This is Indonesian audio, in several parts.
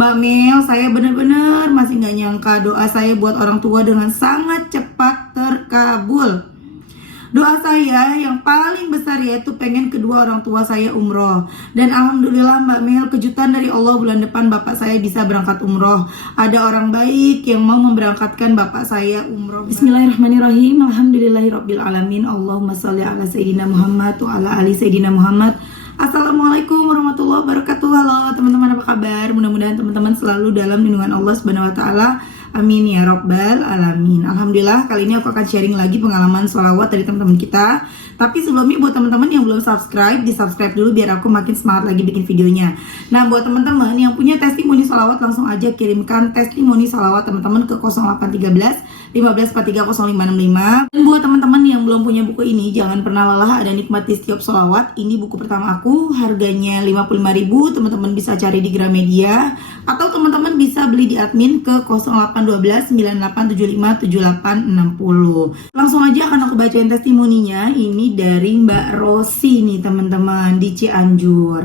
Mbak Mel, saya benar-benar masih nggak nyangka doa saya buat orang tua dengan sangat cepat terkabul. Doa saya yang paling besar yaitu pengen kedua orang tua saya umroh. Dan alhamdulillah Mbak Mel, kejutan dari Allah, bulan depan bapak saya bisa berangkat umroh. Ada orang baik yang mau memberangkatkan bapak saya umroh. Bismillahirrahmanirrahim. Alhamdulillahirrabbilalamin. Allahumma sholli ala Sayyidina Muhammad wa ala ali Sayyidina Muhammad. Assalamualaikum warahmatullahi wabarakatuh. Halo teman-teman, apa kabar? Mudah-mudahan teman-teman selalu dalam lindungan Allah Subhanahu wa taala. Amin ya Rabbal Alamin. Alhamdulillah, kali ini aku akan sharing lagi pengalaman sholawat dari teman-teman kita. Tapi sebelumnya buat teman-teman yang belum subscribe, di subscribe dulu biar aku makin semangat lagi bikin videonya. Nah, buat teman-teman yang punya testimoni sholawat, langsung aja kirimkan testimoni sholawat teman-teman ke 0813 15430565. Dan buat teman-teman yang belum punya buku ini, jangan pernah lelah ada nikmati setiap sholawat. Ini buku pertama aku, harganya 55.000. Teman-teman bisa cari di Gramedia atau teman-teman bisa beli di admin ke 0812 9875 7860. Langsung aja akan aku bacain testimoninya. Ini dari Mbak Rosi nih teman-teman, di Cianjur.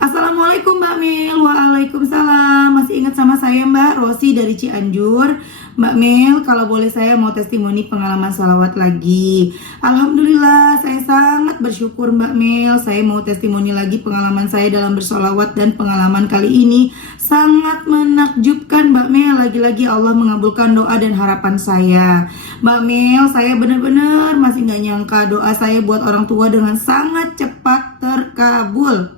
Assalamualaikum Mbak Mel. Waalaikumsalam. Masih ingat sama saya Mbak Rosi dari Cianjur. Mbak Mel, kalau boleh saya mau testimoni pengalaman sholawat lagi. Alhamdulillah, saya sangat bersyukur Mbak Mel. Saya mau testimoni lagi pengalaman saya dalam bersolawat, dan pengalaman kali ini sangat menakjubkan Mbak Mel. Lagi-lagi Allah mengabulkan doa dan harapan saya. Mbak Mel, saya benar-benar masih gak nyangka doa saya buat orang tua dengan sangat cepat terkabul.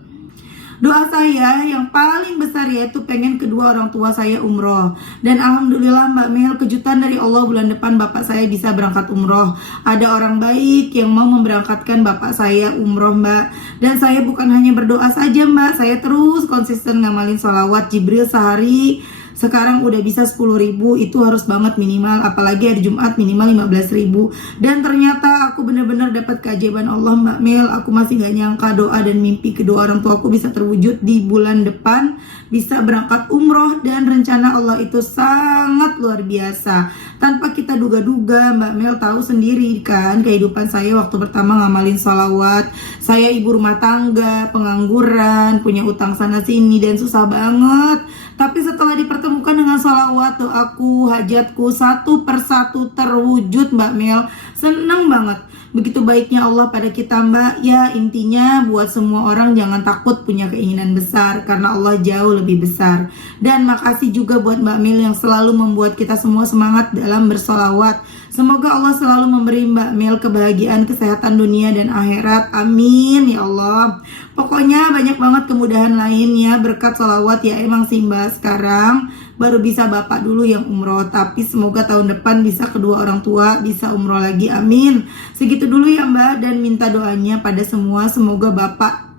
Doa saya yang paling besar yaitu pengen kedua orang tua saya umroh. Dan alhamdulillah Mbak Mel, kejutan dari Allah, bulan depan bapak saya bisa berangkat umroh. Ada orang baik yang mau memberangkatkan bapak saya umroh Mbak. Dan saya bukan hanya berdoa saja Mbak, saya terus konsisten ngamalin sholawat Jibril sehari. Sekarang udah bisa 10.000, itu harus banget minimal. Apalagi hari Jumat minimal 15.000. Dan ternyata aku benar-benar dapat keajaiban Allah Mbak Mel. Aku masih gak nyangka doa dan mimpi kedua orang tua aku bisa terwujud di bulan depan. Bisa berangkat umroh, dan rencana Allah itu sangat luar biasa. Tanpa kita duga-duga, Mbak Mel tahu sendiri kan kehidupan saya waktu pertama ngamalin sholawat. Saya ibu rumah tangga, pengangguran, punya utang sana sini dan susah banget. Tapi setelah dipertemukan dengan sholawat, doaku, hajatku satu persatu terwujud Mbak Mel. Seneng banget. Begitu baiknya Allah pada kita Mbak. Ya intinya buat semua orang jangan takut punya keinginan besar, karena Allah jauh lebih besar. Dan makasih juga buat Mbak Mel yang selalu membuat kita semua semangat dalam bersolawat. Semoga Allah selalu memberi Mbak Mel kebahagiaan, kesehatan dunia dan akhirat. Amin ya Allah. Pokoknya banyak banget kemudahan lainnya berkat sholawat ya. Emang sih Mbak, sekarang baru bisa bapak dulu yang umroh, tapi semoga tahun depan bisa kedua orang tua bisa umroh lagi. Amin. Segitu dulu ya Mbak, dan minta doanya pada semua. Semoga bapak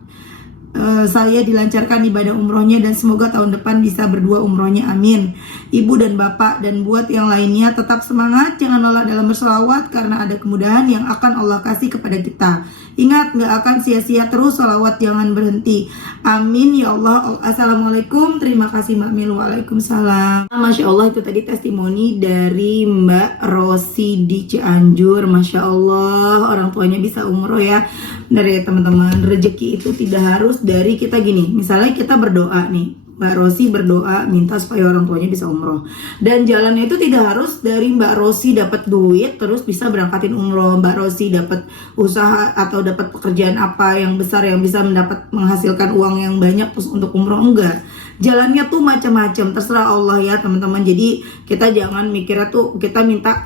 saya dilancarkan ibadah umrohnya, dan semoga tahun depan bisa berdua umrohnya. Amin. Ibu dan bapak dan buat yang lainnya tetap semangat, jangan lelah dalam bersolawat, karena ada kemudahan yang akan Allah kasih kepada kita. Ingat, gak akan sia-sia terus solawat, jangan berhenti. Amin ya Allah. Assalamualaikum. Terima kasih Mbak Mil. Waalaikumsalam. Masya Allah, itu tadi testimoni dari Mbak Rosi di Cianjur. Masya Allah, orang tuanya bisa umroh ya. Dari teman-teman, rezeki itu tidak harus dari kita gini. Misalnya kita berdoa nih, Mbak Rosi berdoa minta supaya orang tuanya bisa umroh, dan jalannya itu tidak harus dari Mbak Rosi dapat duit terus bisa berangkatin umroh. Mbak Rosi dapat usaha atau dapat pekerjaan apa yang besar yang bisa menghasilkan uang yang banyak terus untuk umroh, enggak. Jalannya tuh macam-macam, terserah Allah ya teman-teman. Jadi kita jangan mikirnya tuh kita minta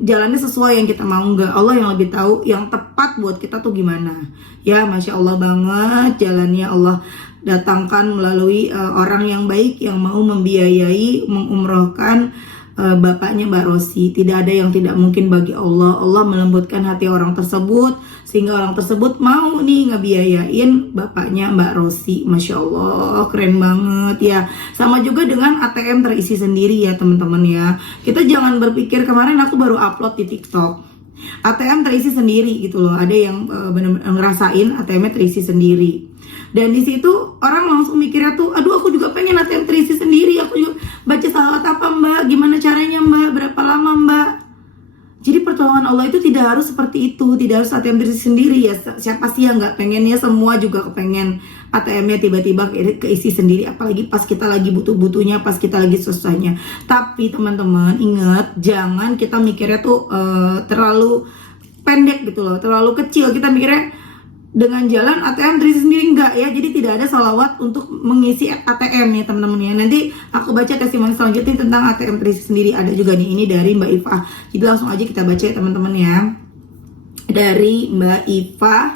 jalannya sesuai yang kita mau, enggak. Allah yang lebih tahu yang tepat buat kita tuh gimana. Ya Masya Allah banget, jalannya Allah datangkan melalui orang yang baik yang mau membiayai mengumrohkan bapaknya Mbak Rosi. Tidak ada yang tidak mungkin bagi Allah. Allah melembutkan hati orang tersebut sehingga orang tersebut mau nih ngebiayain bapaknya Mbak Rosi. Masya Allah, keren banget ya. Sama juga dengan ATM terisi sendiri ya teman-teman ya. Kita jangan berpikir kemarin aku baru upload di TikTok, ATM terisi sendiri gitu loh. Ada yang benar-benar ngerasain ATM-nya terisi sendiri. Dan di situ orang langsung mikirnya tuh, aduh aku juga pengen ATM terisi sendiri. Aku juga baca salawat apa Mbak? Gimana caranya Mbak? Berapa lama Mbak? Jadi pertolongan Allah itu tidak harus seperti itu, tidak harus ATM terisi sendiri ya. Siapa sih yang nggak pengen ya? Semua juga kepengen ATM-nya tiba-tiba keisi sendiri, apalagi pas kita lagi butuh-butuhnya, pas kita lagi susahnya. Tapi teman-teman ingat, jangan kita mikirnya tuh terlalu pendek gitu loh, terlalu kecil. Kita mikirnya dengan jalan ATM terisi sendiri, enggak ya. Jadi tidak ada salawat untuk mengisi ATM ya teman-teman ya. Nanti aku baca testimoni selanjutnya tentang ATM terisi sendiri, ada juga nih, ini dari Mbak Ifah. Jadi langsung aja kita baca ya teman-teman ya. Dari Mbak Ifah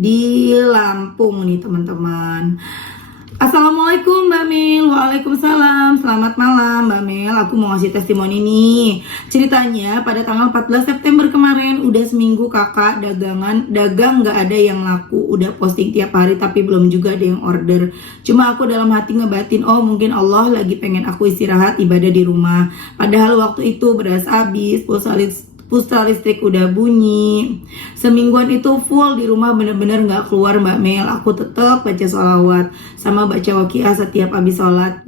di Lampung nih teman-teman. Assalamualaikum Mbak Mil. Waalaikumsalam. Selamat malam Mbak Mil. Aku mau ngasih testimoni nih. Ceritanya pada tanggal 14 September kemarin, udah seminggu kakak dagang gak ada yang laku. Udah posting tiap hari tapi belum juga ada yang order. Cuma aku dalam hati ngebatin, oh mungkin Allah lagi pengen aku istirahat ibadah di rumah. Padahal waktu itu beras habis, pulsa listrik udah bunyi. Semingguan itu full di rumah, bener-bener gak keluar Mbak Mel. Aku tetap baca sholawat sama baca waqiah setiap habis sholat.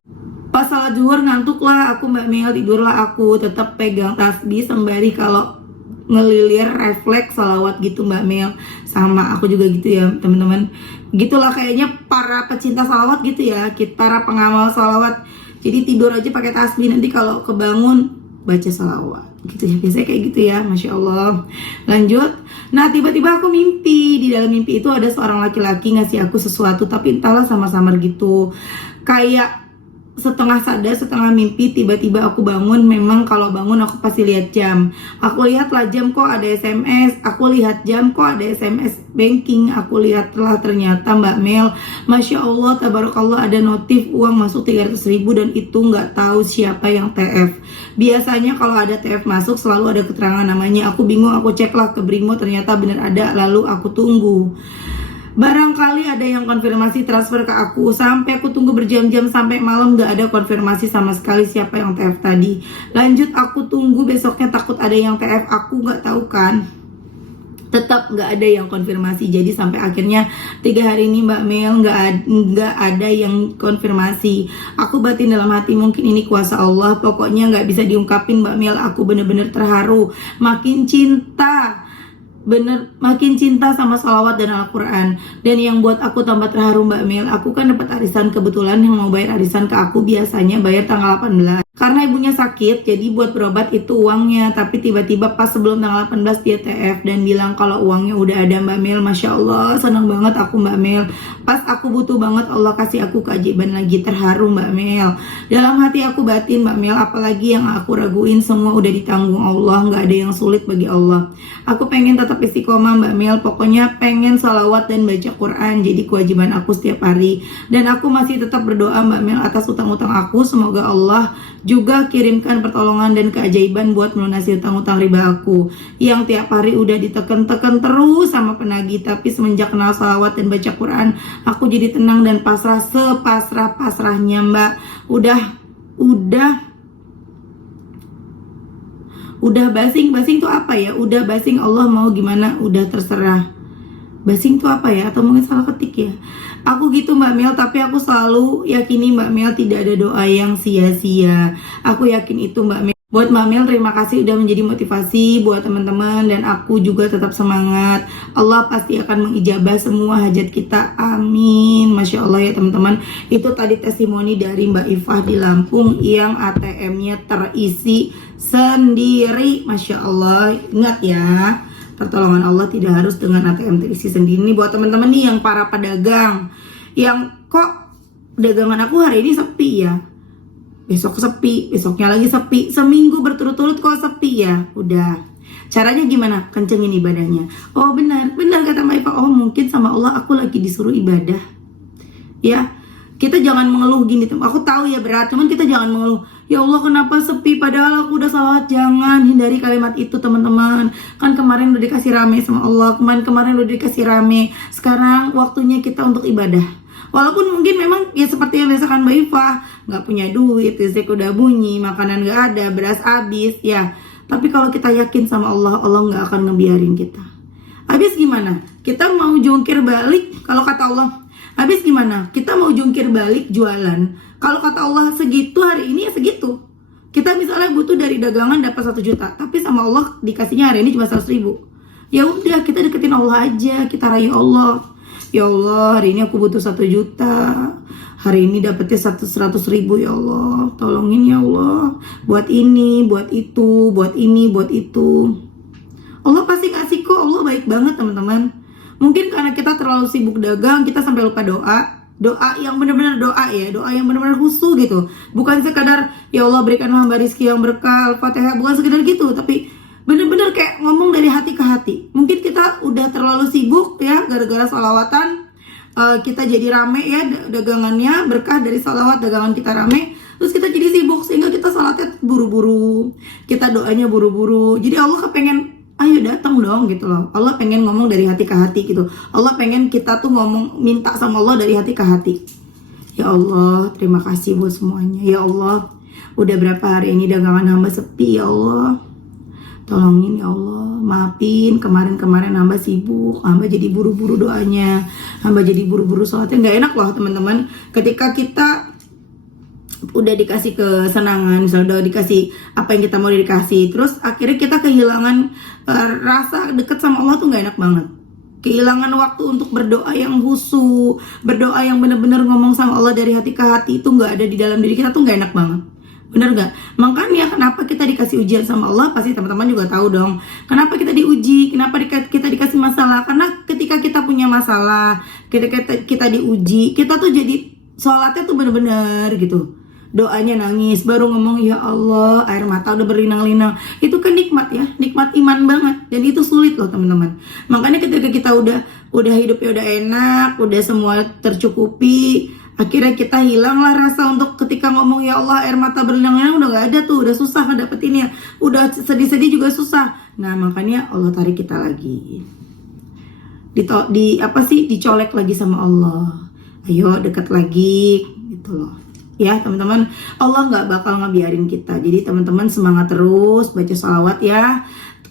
Pas sholat zuhur ngantuk lah aku Mbak Mel, tidurlah aku. Tetap pegang tasbih sembari kalau ngelilir refleks sholawat gitu Mbak Mel. Sama aku juga gitu ya teman-teman. Gitulah kayaknya para pecinta sholawat gitu ya, para pengamal sholawat. Jadi tidur aja pakai tasbih, nanti kalau kebangun baca sholawat gitu ya, biasanya kayak gitu ya, Masya Allah. Lanjut, nah tiba-tiba aku mimpi. Di dalam mimpi itu ada seorang laki-laki ngasih aku sesuatu, tapi entahlah samar-samar gitu, kayak setengah sadar setengah mimpi. Tiba-tiba aku bangun. Memang kalau bangun aku pasti lihat jam. Aku lihatlah jam, kok ada SMS. Aku lihat jam, kok ada SMS banking. Aku lihat telah ternyata Mbak Mel, Masya Allah, tabarakallah, ada notif uang masuk 300.000 dan itu nggak tahu siapa yang TF. Biasanya kalau ada TF masuk selalu ada keterangan namanya. Aku bingung, aku ceklah ke Brimo, ternyata benar ada. Lalu aku tunggu. Barangkali ada yang konfirmasi transfer ke aku. Sampai aku tunggu berjam-jam sampai malam, gak ada konfirmasi sama sekali siapa yang TF tadi. Lanjut aku tunggu besoknya, takut ada yang TF. Aku gak tahu kan, tetap gak ada yang konfirmasi. Jadi sampai akhirnya 3 hari ini Mbak Mel gak ada yang konfirmasi. Aku batin dalam hati, mungkin ini kuasa Allah. Pokoknya gak bisa diungkapin Mbak Mel. Aku bener-bener terharu, makin cinta sama sholawat dan Al-Quran. Dan yang buat aku tambah terharu Mbak Mel, aku kan dapat arisan. Kebetulan yang mau bayar arisan ke aku biasanya bayar tanggal 18. Karena ibunya sakit, jadi buat berobat itu uangnya. Tapi tiba-tiba pas sebelum tanggal 18 dia TF dan bilang kalau uangnya udah ada Mbak Mel. Masya Allah, senang banget aku Mbak Mel. Pas aku butuh banget, Allah kasih aku keajaiban lagi. Terharu Mbak Mel. Dalam hati aku batin Mbak Mel, apalagi yang aku raguin semua udah ditanggung Allah. Gak ada yang sulit bagi Allah. Aku pengen tetap istiqomah Mbak Mel. Pokoknya pengen salawat dan baca Quran jadi kewajiban aku setiap hari. Dan aku masih tetap berdoa Mbak Mel atas utang-utang aku. Semoga Allah juga kirimkan pertolongan dan keajaiban buat melunasi utang-utang riba aku yang tiap hari udah diteken-teken terus sama penagih. Tapi semenjak kenal salawat dan baca Quran, aku jadi tenang dan pasrah, sepasrah-pasrahnya Mbak. Udah basing tuh apa ya? Udah basing, Allah mau gimana udah terserah. Basing tuh apa ya? Atau mungkin salah ketik ya? Aku gitu Mbak Mel, tapi aku selalu yakini Mbak Mel tidak ada doa yang sia-sia. Aku yakin itu Mbak Mel. Buat Mbak Mel, terima kasih udah menjadi motivasi buat teman-teman. Dan aku juga tetap semangat. Allah pasti akan mengijabah semua hajat kita, amin. Masya Allah ya teman-teman. Itu tadi testimoni dari Mbak Ifah di Lampung yang ATM-nya terisi sendiri. Masya Allah. Ingat ya, pertolongan Allah tidak harus dengan ATM terisi sendiri. Ini buat teman-teman nih yang para pedagang, yang kok dagangan aku hari ini sepi ya, besok sepi, besoknya lagi sepi, seminggu berturut-turut kok sepi ya. Udah, caranya gimana? Kencengin ibadahnya. Oh benar kata Mbak Ifah, oh mungkin sama Allah aku lagi disuruh ibadah. Ya, kita jangan mengeluh gini. Aku tahu ya berat, cuman kita jangan mengeluh. Ya Allah kenapa sepi padahal aku udah salawat. Jangan hindari kalimat itu teman-teman. Kan kemarin udah dikasih rame sama Allah, kemarin udah dikasih rame. Sekarang waktunya kita untuk ibadah. Walaupun mungkin memang ya seperti yang disampaikan Mbak Ifah, gak punya duit, listrik udah bunyi, makanan gak ada, beras habis ya. Tapi kalau kita yakin sama Allah, Allah gak akan ngebiarin kita. Habis gimana? Kita mau jungkir balik kalau kata Allah. Habis gimana? Kita mau jungkir balik jualan. Kalau kata Allah segitu hari ini ya segitu. Kita misalnya butuh dari dagangan dapat 1 juta, tapi sama Allah dikasihnya hari ini cuma 100.000. Ya udah, kita deketin Allah aja, kita rayu Allah. Ya Allah, hari ini aku butuh 1 juta. Hari ini dapetnya 100 ribu, ya Allah. Tolongin ya Allah. Buat ini, buat itu, buat ini, buat itu. Allah pasti kasih kok. Allah baik banget teman-teman. Mungkin karena kita terlalu sibuk dagang, kita sampai lupa doa. Doa yang benar-benar doa ya, doa yang benar-benar khusyuk gitu. Bukan sekadar ya Allah berikan hamba rizki yang berkah, Al-Fatihah, bukan sekedar gitu, tapi benar-benar kayak ngomong dari hati ke hati. Mungkin kita udah terlalu sibuk ya, gara-gara sholawatan kita jadi rame ya dagangannya, berkah dari sholawat dagangan kita rame. Terus kita jadi sibuk sehingga kita sholatnya buru-buru, kita doanya buru-buru. Jadi Allah kepengen ayo datang dong gitu loh. Allah pengen ngomong dari hati ke hati gitu. Allah pengen kita tuh ngomong, minta sama Allah dari hati ke hati. Ya Allah, terima kasih buat semuanya. Ya Allah, udah berapa hari ini dagangan hamba sepi ya Allah. Tolongin ya Allah, maafin kemarin-kemarin hamba sibuk, hamba jadi buru-buru doanya, hamba jadi buru-buru sholatnya. Nggak enak loh teman-teman, ketika kita udah dikasih kesenangan, misalnya udah dikasih apa yang kita mau dikasih, terus akhirnya kita kehilangan rasa deket sama Allah tuh nggak enak banget. Kehilangan waktu untuk berdoa yang khusyuk, berdoa yang benar-benar ngomong sama Allah dari hati ke hati, itu nggak ada di dalam diri kita tuh nggak enak banget. Bener gak? Makanya kenapa kita dikasih ujian sama Allah, pasti teman-teman juga tahu dong. Kenapa kita diuji, kenapa kita dikasih masalah. Karena ketika kita punya masalah, ketika kita diuji, kita tuh jadi sholatnya tuh bener-bener gitu, doanya nangis, baru ngomong ya Allah, air mata udah berlinang-linang. Itu kan nikmat ya, nikmat iman banget. Dan itu sulit loh teman-teman. Makanya ketika kita udah hidupnya udah enak, udah semua tercukupi, akhirnya kita hilanglah rasa untuk ketika ngomong ya Allah air mata berlinang-linang, udah gak ada tuh, udah susah ngedapetinnya, udah sedih-sedih juga susah. Nah makanya Allah tarik kita lagi, dicolek lagi sama Allah. Ayo dekat lagi gitu loh. Ya teman-teman, Allah nggak bakal ngebiarin kita. Jadi teman-teman semangat terus baca sholawat ya.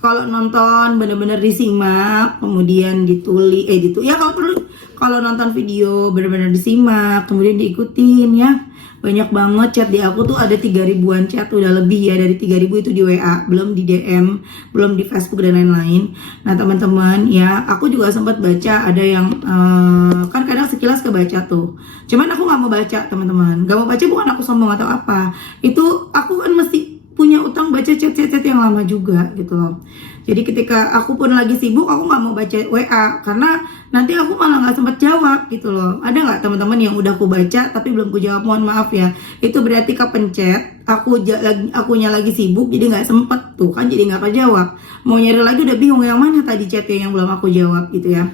Kalau nonton bener-bener disimak, kemudian ya kalau nonton video bener-bener disimak, kemudian diikutin ya. Banyak banget chat di aku tuh, ada 3.000-an chat, udah lebih ya dari 3.000 itu di WA, belum di DM, belum di Facebook dan lain-lain. Nah teman-teman ya, aku juga sempat baca ada yang kan kadang sekilas kebaca tuh. Cuman aku nggak mau baca teman-teman, nggak mau baca bukan aku sombong atau apa. Itu aku kan mesti punya utang baca chat-chat yang lama juga gitu loh. Jadi ketika aku pun lagi sibuk, aku nggak mau baca WA karena nanti aku malah nggak sempat jawab gitu loh. Ada nggak teman-teman yang udah aku baca tapi belum aku jawab? Mohon maaf ya. Itu berarti kepencet. Akunya lagi sibuk jadi nggak sempet tuh kan, jadi nggak kejawab. Mau nyari lagi udah bingung yang mana tadi chatnya yang belum aku jawab gitu ya.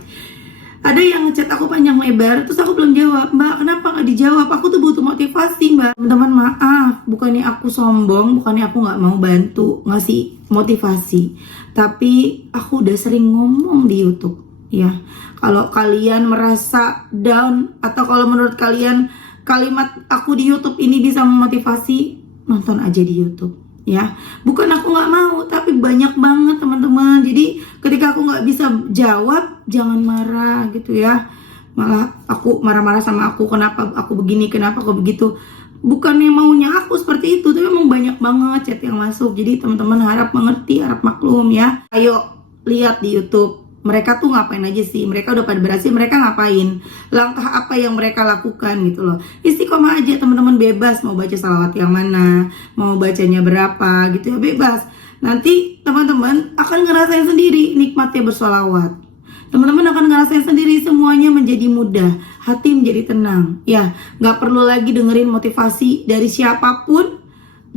Ada yang ngechat aku panjang lebar, terus aku belum jawab. Mbak, kenapa nggak dijawab? Aku tuh butuh motivasi, Mbak. Teman-teman maaf, bukannya aku sombong, bukannya aku nggak mau bantu ngasih motivasi, tapi aku udah sering ngomong di YouTube ya. Kalau kalian merasa down atau kalau menurut kalian kalimat aku di YouTube ini bisa memotivasi, nonton aja di YouTube ya. Bukan aku nggak mau, tapi banyak banget teman-teman. Jadi ketika aku nggak bisa jawab, jangan marah gitu ya. Malah aku marah-marah sama aku, kenapa aku begini, kenapa aku begitu. Bukannya maunya aku seperti itu, tapi memang banyak banget chat yang masuk. Jadi teman-teman harap mengerti, harap maklum ya. Ayo lihat di YouTube, mereka tuh ngapain aja sih, mereka udah pada berhasil, mereka ngapain, langkah apa yang mereka lakukan gitu loh. Istiqomah aja teman-teman, bebas mau baca salawat yang mana, mau bacanya berapa gitu ya, bebas. Nanti teman-teman akan ngerasain sendiri nikmatnya bersolawat. Teman-teman akan ngerasain sendiri semuanya menjadi mudah, hati menjadi tenang ya. Gak perlu lagi dengerin motivasi dari siapapun,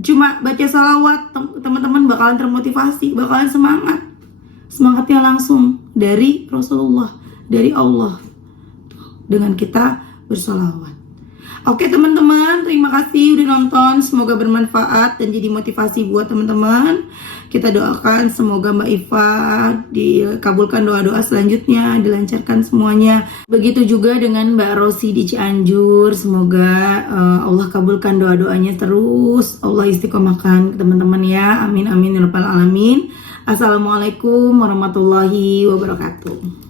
cuma baca salawat teman-teman bakalan termotivasi, bakalan semangat. Semangatnya langsung dari Rasulullah, dari Allah, dengan kita bersolawat. Oke teman-teman, terima kasih udah nonton. Semoga bermanfaat dan jadi motivasi buat teman-teman. Kita doakan semoga Mbak Iva dikabulkan doa-doa selanjutnya, dilancarkan semuanya. Begitu juga dengan Mbak Rosi di Cianjur. Semoga Allah kabulkan doa-doanya terus. Allah istiqomahkan teman-teman ya. Amin amin ya rabbal alamin. Assalamualaikum warahmatullahi wabarakatuh.